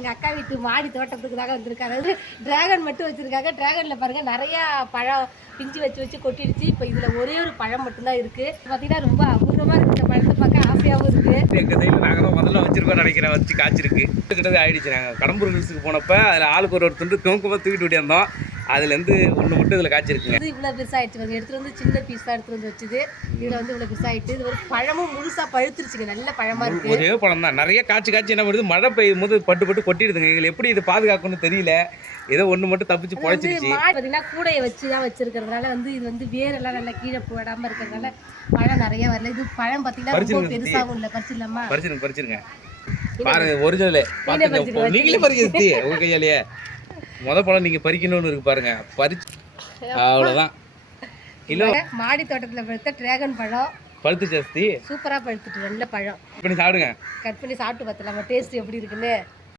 எங்கள் அக்கா வீட்டு மாடி தோட்டத்துக்கு தாங்க வந்திருக்காங்க. அதாவது டிராகன் மட்டும் வச்சுருக்காங்க. ட்ராகனில் பாருங்கள் நிறையா பழம் பிஞ்சு வச்சு கொட்டிடுச்சு. இப்போ இதில் ஒரே ஒரு பழம் மட்டும்தான் இருக்குது. பார்த்தீங்கன்னா ரொம்ப அபூர்வமாக இருக்குது. இந்த பழத்தை பார்க்க ஆசையாகவும் இருக்குது. எங்கள் சைடில் நாங்கள் தான் முதல்ல வச்சுருக்கோம் நினைக்கிறேன். வச்சு காய்ச்சிருக்கு கிட்டத்தட்ட ஆகிடுச்சு. நாங்கள் கடம்பூர் ஹில்ஸுக்கு போனப்போ அதில் ஆளுக்கு ஒரு துண்டு தூக்கமாக தூக்கிட்டு விட்டிருந்தோம். அதுலேருந்து ஒன்று மட்டும் இதில் காய்ச்சிருக்குங்க. இது இவ்வளோ பெருசாகிடுச்சு. எடுத்துகிட்டு வந்து சின்ன பீஸாக எடுத்துகிட்டு வந்து வச்சுது. இதில் வந்து இவ்வளோ பெருசாகிட்டு இது ஒரு பழமும் முழுசாக பழுத்துருச்சுங்க. நல்ல பழமாக இருக்குது. ஒரே பழம் தான். நிறைய காய்ச்சி என்ன பண்ணுது, மழை பெய்யும் போது பட்டு கொட்டிடுதுங்க. எங்களுக்கு எப்படி இது பாதுகாக்கணும்னு தெரியல. ஏதோ ஒன்று மட்டும் தப்பிச்சு பொழைச்சிருச்சு. பார்த்தீங்கன்னா கூடையை வச்சு தான் வச்சுருக்கிறதுனால வந்து இது வந்து வேரெல்லாம் நல்லா கீழே போடாமல் இருக்கிறதுனால பழம் நிறைய வரல. இது பழம் பார்த்தீங்கன்னா ரொம்ப பெருசாகவும் இல்லை. பறிச்சிடலாமா? பறிச்சிருங்க பாருங்க. ஒரிஜினலே பார்த்துங்க. நீங்களே பறிக்கிறது உங்கள் கையாலேயே. பழம் நீங்கள் பறிக்கணும்னு இருக்கு பாருங்க. பறிச்சு அவ்வளோதான். இல்லை மாடி தோட்டத்தில் பழுத்த டிராகன் பழம் பழுத்து ஜாஸ்தி சூப்பராக பழுத்துட்டு நல்ல பழம். கட் பண்ணி சாப்பிடுங்க. கட் பண்ணி சாப்பிட்டு பார்த்தலாம் டேஸ்ட் எப்படி இருக்குன்னு.